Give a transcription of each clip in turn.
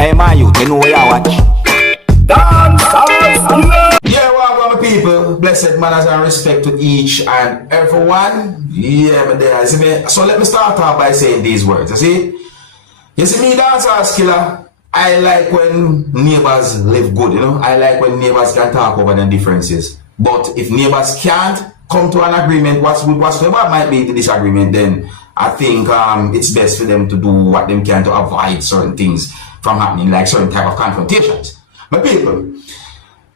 Hey, my youth, you know where you watch? Dancehall skilla. Yeah, welcome, my people. Blessed manners and respect to each and everyone. Yeah, my dear. See me? So let me start off by saying these words. You see me, Dancehall skilla. I like when neighbors live good, you know. I like when neighbors can talk over their differences. But if neighbors can't come to an agreement, whatsoever might be the disagreement, then I think it's best for them to do what they can to avoid certain things from happening, like certain type of confrontations. My people,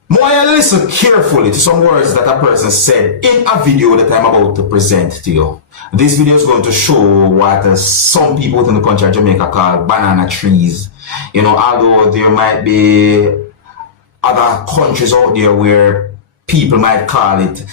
more I listen carefully to some words that a person said in a video that I'm about to present to you. This video is going to show what some people within the country of Jamaica call banana trees. You know, although there might be other countries out there where people might call it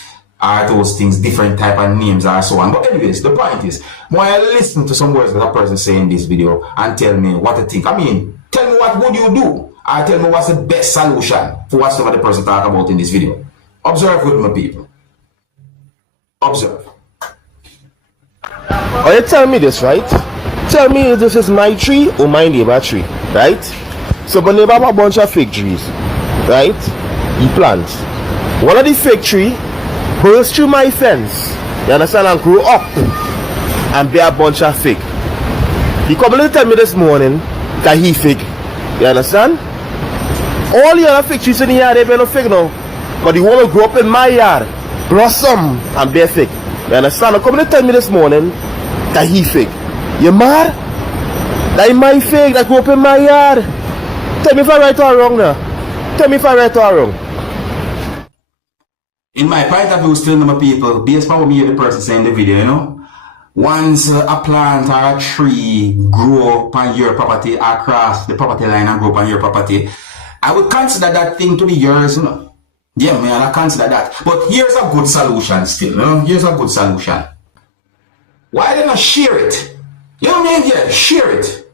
those things, different type of names or so on. But anyways, the point is, when I listen to some words that a person say in this video and tell me what to think. I mean, tell me what would you do? Or tell me what's the best solution for whatever the person talk about in this video. Observe with my people. Observe. Oh, you tell me this, right? Tell me if this is my tree or my neighbor tree, right? So my neighbor have a bunch of fig trees, right? He plants. One of the fig tree burst through my fence, you understand, and grow up and bear a bunch of fig. He come and tell me this morning that he fig, you understand? All the other fig trees in the yard, they bear no fig now, but the one will grow up in my yard, blossom and bear fig, you understand? He come and tell me this morning that he fig. You mad? That is my fig that grew up in my yard. Tell me if I'm right or wrong now. Tell me if I'm right or wrong. In my point of view, still, my people, based on what me and the person saying in the video, you know, once a plant or a tree grow up on your property across the property line and grow up on your property, I would consider that thing to be yours, you know. Yeah, man, I consider that. But here's a good solution still, you know. Here's a good solution. Why don't I share it? You know what I mean? Yeah, share it.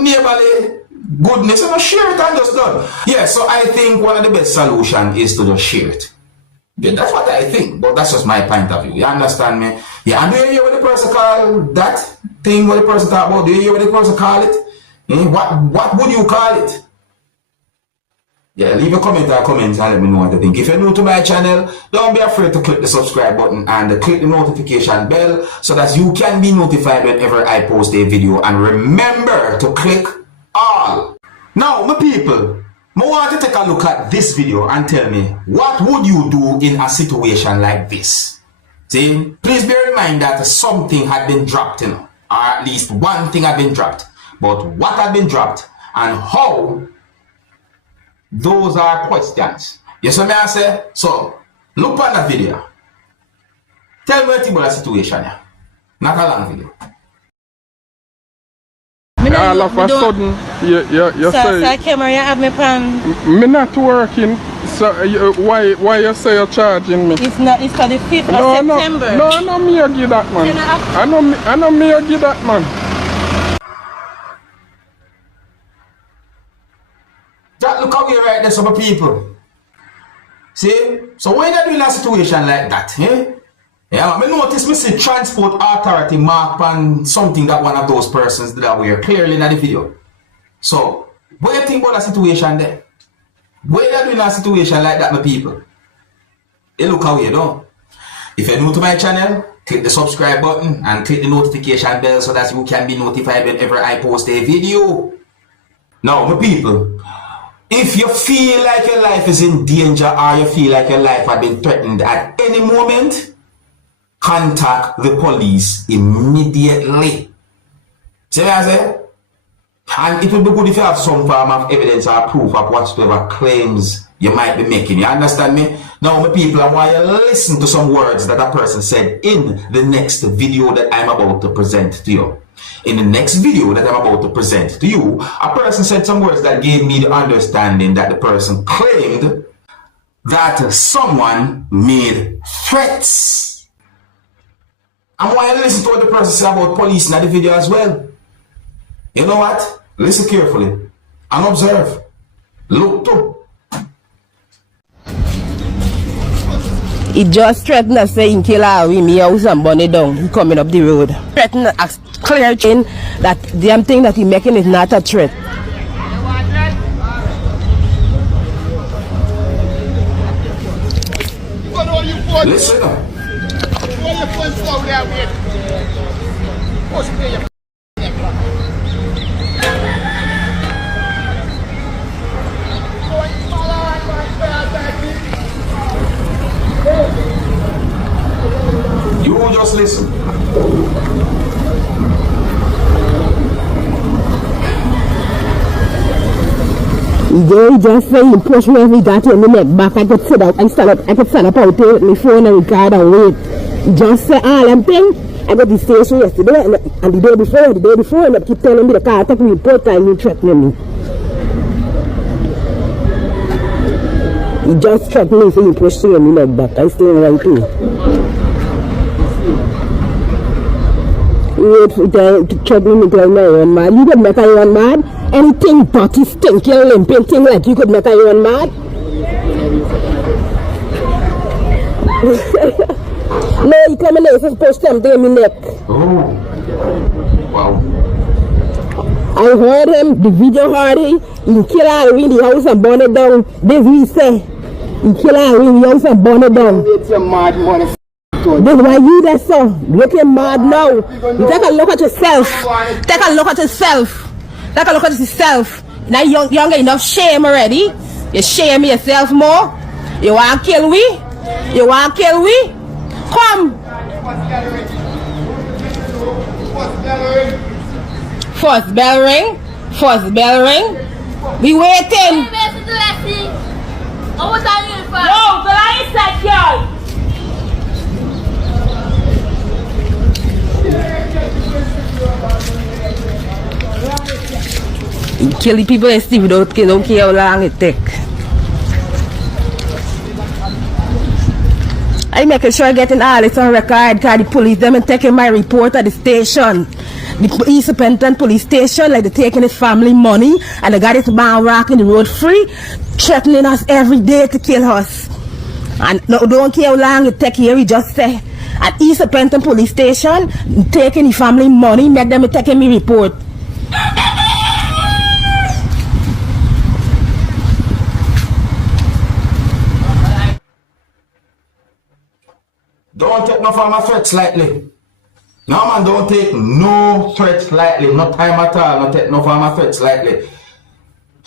Neighborly goodness, you know, share it and just done. Yeah, so I think one of the best solutions is to just share it. Yeah, that's what I think, but that's just my point of view. You understand me? Yeah, and do you hear what the person call that thing, what the person talk about? Do you hear what the person call it? What would you call it? Yeah, leave a comment or comments and let me know what you think. If you're new to my channel, don't be afraid to click the subscribe button and click the notification bell so that you can be notified whenever I post a video. And remember to click all. Now, my people, I want to take a look at this video and tell me, what would you do in a situation like this? See, please bear in mind that something had been dropped, you know, or at least one thing had been dropped. But what had been dropped and how, those are questions. Yes, what I say? So, look at the video. Tell me about the situation here. Not a long video. All of a sudden, you say... So camera, you have me pan... Me not working, so why you say you're charging me? It's not, it's for the 5th of September. No, me you give that, man. I know me you give that, man. That look how we right there, some people. See? So when you're doing a situation like that, yeah, I notice me see transport authority mark on something that one of those persons that were clearly in the video. So, what do you think about a situation there? When you're doing a situation like that, my people, you look how you do. If you're new to my channel, click the subscribe button and click the notification bell so that you can be notified whenever I post a video. Now, my people, if you feel like your life is in danger or you feel like your life has been threatened at any moment, contact the police immediately. See what I say? And it will be good if you have some form of evidence or proof of whatsoever claims you might be making. You understand me? Now, my people, I want you to listen to some words that a person said in the next video that I'm about to present to you. In the next video that I'm about to present to you, a person said some words that gave me the understanding that the person claimed that someone made threats. I want you to listen to what the person said about police in the video as well. You know what? Listen carefully and observe. Look too. He just threatened us saying kill our me house and burn it down. He coming up the road. Threatened us clear in that damn thing that he making is not a threat. Listen up. You just listen. They just say you push me every got in the neck back. I could sit up and stand up. I could stand up out there with my phone and record and wait. He just say all them things. I got the station yesterday and the day before, and they keep telling me the car take me report and you threatening me. He just threatened me, so you push me and me leg back. I stay right too. Wait for to threaten me till my own mad. You could make your own mad. Anything dirty, stinky, limping thing like you could make your own mad. No, you come in there, you're supposed to them in my neck. Oh. Wow. I heard him, the video heard him. He kill her in the house and burn it down. This we say. He kill her in the house and burn it down. It's a mad money. This why you there, so looking mad now. You take a look at yourself. Take a look at yourself. Take a look at yourself. Now you got enough shame already. You shame yourself more. You want to kill we? You want to kill we? Come. First bell ring. First bell ring. We waiting. No, but I said y'all. You kill the people and still don't care how long it take. I making sure I getting all this on record because the police them and taking my report at the station. The East Penton police station, like they're taking his family money and they got his man rocking the road free, threatening us every day to kill us. And no, don't care how long it take here, we just say at East Penton police station, taking the family money, make them taking me report. Don't take no form of threats lightly. No man, don't take no threats lightly. No time at all. Not take no form of threats lightly.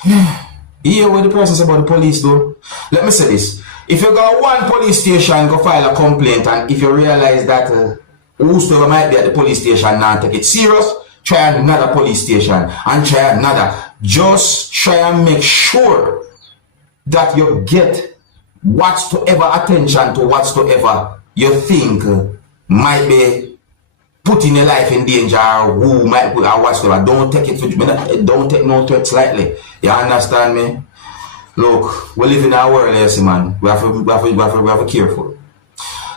You hear what the person said about the police though? Let me say this. If you go one police station, go file a complaint, and if you realize that whosoever might be at the police station now take it serious, try another police station and try another. Just try and make sure that you get whatsoever attention to whatsoever you think might be putting your life in danger, or who might put or whatsoever. Don't take it for, don't take no threats lightly. You understand me? Look, we live in a world, yes, man. We have to be careful.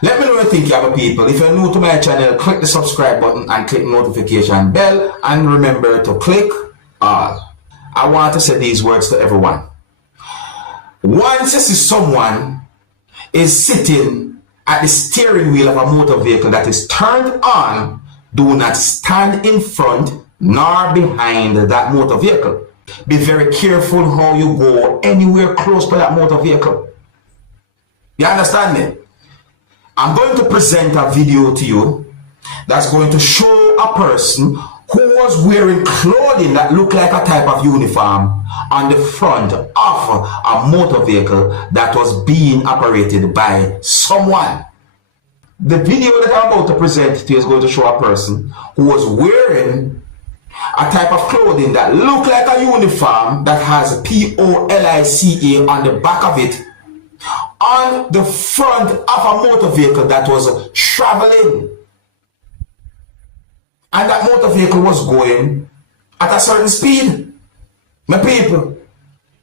Let me know what you think, other people. If you're new to my channel, click the subscribe button and click notification bell, and remember to click all. I want to say these words to everyone. Once you see someone is sitting at the steering wheel of a motor vehicle that is turned on, do not stand in front nor behind that motor vehicle. Be very careful how you go anywhere close to that motor vehicle. You understand me? I'm going to present a video to you that's going to show a person who was wearing clothing that looked like a type of uniform on the front of a motor vehicle that was being operated by someone. The video that I'm about to present to you is going to show a person who was wearing a type of clothing that looked like a uniform that has POLICA on the back of it on the front of a motor vehicle that was traveling. And that motor vehicle was going at a certain speed. My people,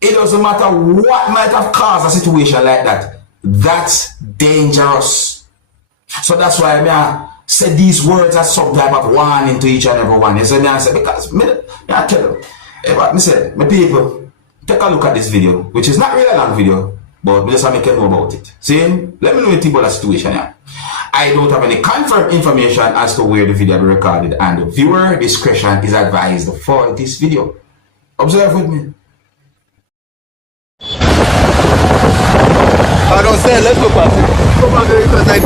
it doesn't matter what might have caused a situation like that. That's dangerous. So that's why I say these words as some type of warning to each and every one. You see me? I say, because I tell you, I say, my people, take a look at this video, which is not really a long video, but just to make you know about it. See? Let me know what you think about the situation here. I don't have any confirmed information as to where the video will be recorded, and the viewer discretion is advised for this video. Observe with me. I don't say, let's go past it. Come on, because I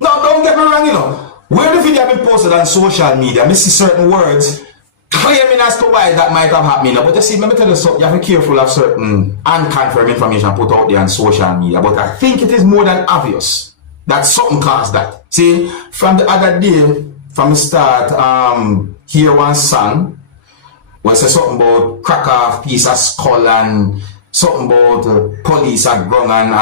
No, don't get me wrong, you know. Where the video been posted on social media, I see certain words claiming as to why that might have happened. But you see, let me tell you something, you have to be careful of certain unconfirmed information put out there on social media. But I think it is more than obvious that something caused that. See, from the other day, from the start, hear one song where say something about crack off piece of skull and something about police at ground and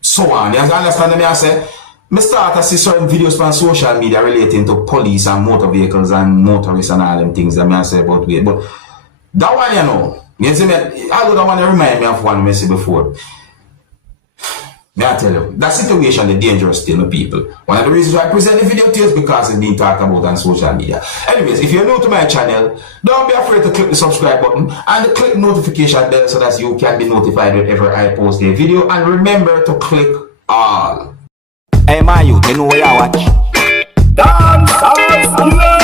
so on. You understand me? I say, I start to see certain videos on social media relating to police and motor vehicles and motorists and all them things that I say about it. But that one, you know, you see me, I don't want to remind me of one I see before. May I tell you, that situation is dangerous still, my people. One of the reasons why I present the video to you is because it's being talked about on social media. Anyways, if you're new to my channel, don't be afraid to click the subscribe button and click notification bell so that you can be notified whenever I post a video. And remember to click all. Hey, my youth, you know where you watch? Dancehall.